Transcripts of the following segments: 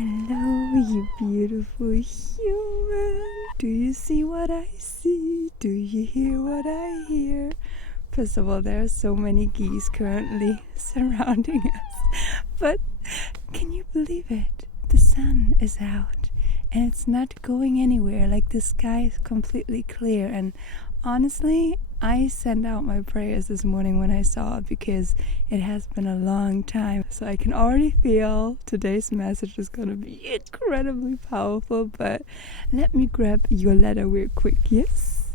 Hello, you beautiful human. Do you see what I see? Do you hear what I hear? First of all, there are so many geese currently surrounding us. But can you believe it? The sun is out and it's not going anywhere. Like, the sky is completely clear. And honestly, I sent out my prayers this morning when I saw it, because it has been a long time. So I can already feel today's message is going to be incredibly powerful. But let me grab your letter real quick, yes?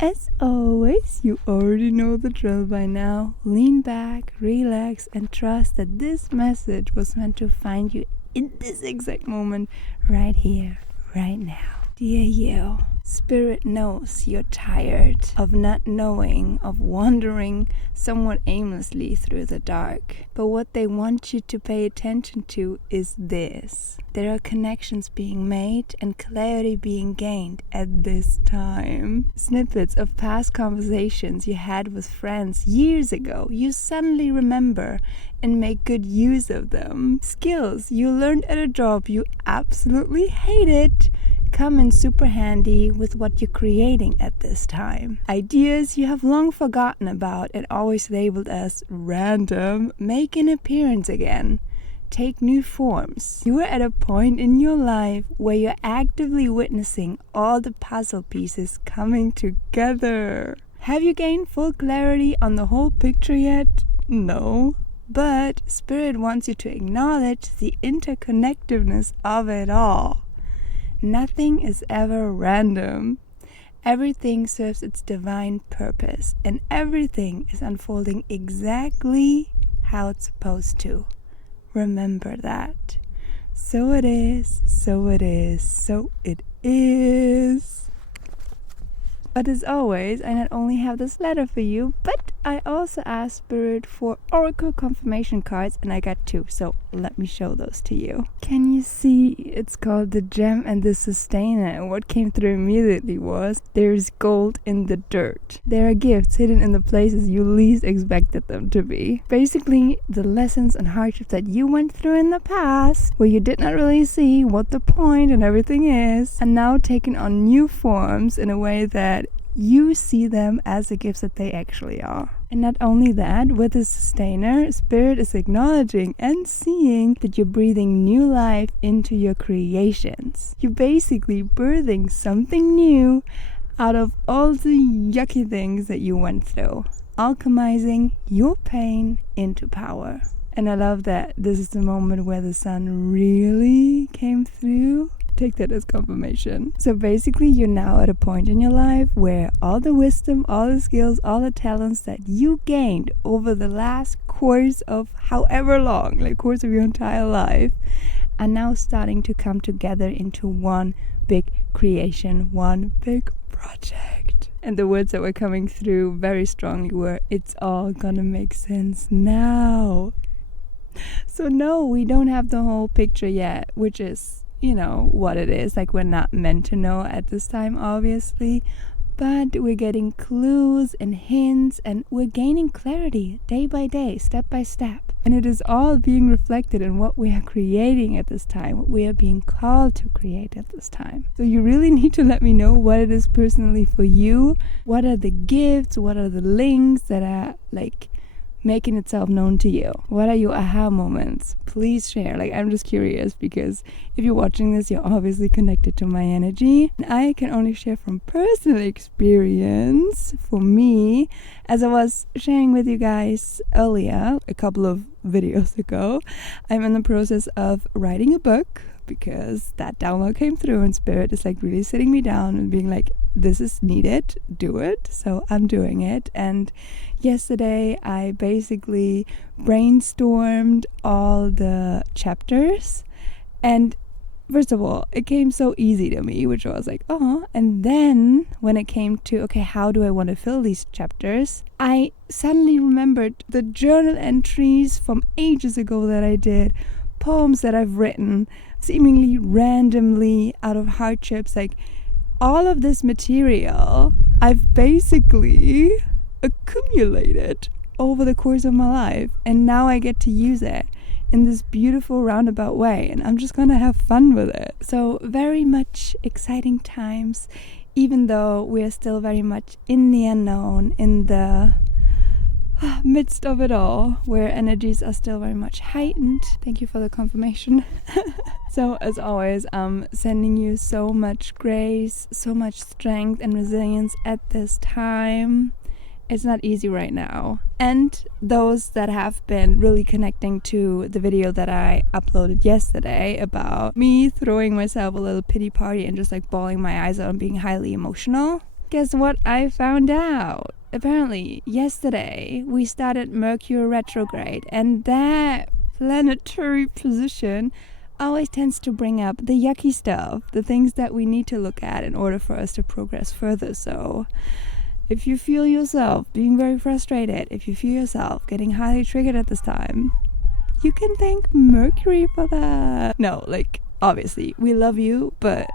As always, you already know the drill by now. Lean back, relax, and trust that this message was meant to find you in this exact moment, right here, right now. Dear you, Spirit knows you're tired of not knowing, of wandering somewhat aimlessly through the dark. But what they want you to pay attention to is this. There are connections being made and clarity being gained at this time. Snippets of past conversations you had with friends years ago, you suddenly remember and make good use of them. Skills you learned at a job you absolutely hated come in super handy with what you're creating at this time. Ideas you have long forgotten about and always labeled as random make an appearance again, take new forms. You are at a point in your life where you're actively witnessing all the puzzle pieces coming together. Have you gained full clarity on the whole picture yet? No. But Spirit wants you to acknowledge the interconnectedness of it all. Nothing is ever random. Everything serves its divine purpose, and everything is unfolding exactly how it's supposed to. Remember that. So it is, so it is, so it is. But as always, I not only have this letter for you, but I also asked Spirit for oracle confirmation cards, and I got 2, so let me show those to you. Can you see? It's called the Gem and the Sustainer, and what came through immediately was, there's gold in the dirt. There are gifts hidden in the places you least expected them to be. Basically, the lessons and hardships that you went through in the past, where you did not really see what the point and everything is, are now taking on new forms in a way that you see them as the gifts that they actually are. And not only that, with the Sustainer, Spirit is acknowledging and seeing that you're breathing new life into your creations. You're basically birthing something new out of all the yucky things that you went through, alchemizing your pain into power. And I love that this is the moment where the sun really came through. Take that as confirmation. So basically, you're now at a point in your life where all the wisdom, all the skills, all the talents that you gained over the last course of however long, like course of your entire life, are now starting to come together into one big creation, one big project. And the words that were coming through very strongly were, it's all gonna make sense now. So no, we don't have the whole picture yet, which is, you know, what it is. Like, we're not meant to know at this time, obviously, but we're getting clues and hints, and we're gaining clarity day by day, step by step. And it is all being reflected in what we are creating at this time, what we are being called to create at this time. So you really need to let me know what it is personally for you. What are the gifts? What are the links that are like making itself known to you? What are your aha moments? Please share. Like, I'm just curious, because if you're watching this, you're obviously connected to my energy. And I can only share from personal experience. For me, as I was sharing with you guys earlier, a couple of videos ago, I'm in the process of writing a book, because that download came through and Spirit is like really sitting me down and being like, this is needed, do it. So I'm doing it. And yesterday I basically brainstormed all the chapters, and first of all, it came so easy to me, which I was like, oh. And then when it came to, okay, how do I want to fill these chapters, I suddenly remembered the journal entries from ages ago that I did, poems that I've written seemingly randomly out of hardships. Like, all of this material I've basically accumulated over the course of my life, and now I get to use it in this beautiful roundabout way, and I'm just gonna have fun with it. So very much exciting times, even though we're still very much in the unknown, in the midst of it all, where energies are still very much heightened. Thank you for the confirmation. So as always, I'm sending you so much grace, so much strength and resilience at this time. It's not easy right now. And those that have been really connecting to the video that I uploaded yesterday about me throwing myself a little pity party and just like bawling my eyes out and being highly emotional, guess what I found out? Apparently, yesterday we started Mercury retrograde, and that planetary position always tends to bring up the yucky stuff, the things that we need to look at in order for us to progress further. So if you feel yourself being very frustrated, if you feel yourself getting highly triggered at this time, you can thank Mercury for that. No, like, obviously, we love you, but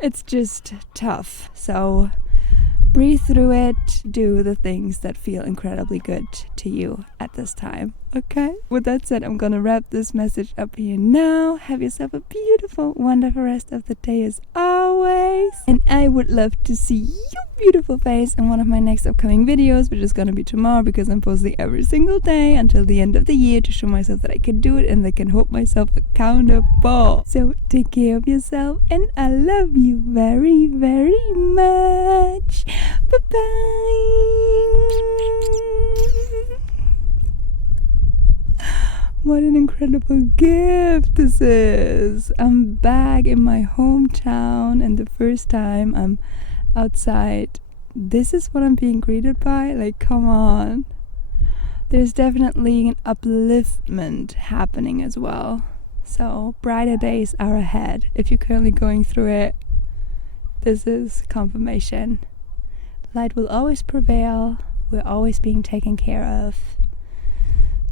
it's just tough. So breathe through it, do the things that feel incredibly good to you at this time, okay? With that said, I'm gonna wrap this message up here now. Have yourself a beautiful, wonderful rest of the day as always. And I would love to see your beautiful face in one of my next upcoming videos, which is gonna be tomorrow because I'm posting every single day until the end of the year to show myself that I can do it and I can hold myself accountable. So take care of yourself, and I love you very, very much. Bye-bye. What an incredible gift this is. I'm back in my hometown, and the first time I'm outside, this is what I'm being greeted by. Like, come on. There's definitely an upliftment happening as well. So brighter days are ahead. If you're currently going through it, this is confirmation. Light will always prevail. We're always being taken care of.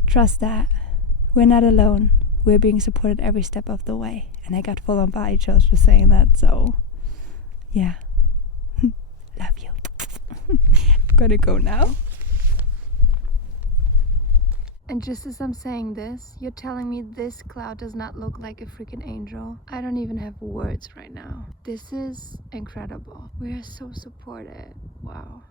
Trust that. We're not alone. We're being supported every step of the way. And I got full on body chills for saying that, so yeah. Love you. I'm gonna go now. And just as I'm saying this, you're telling me this cloud does not look like a freaking angel. I don't even have words right now. This is incredible. We are so supported. Wow.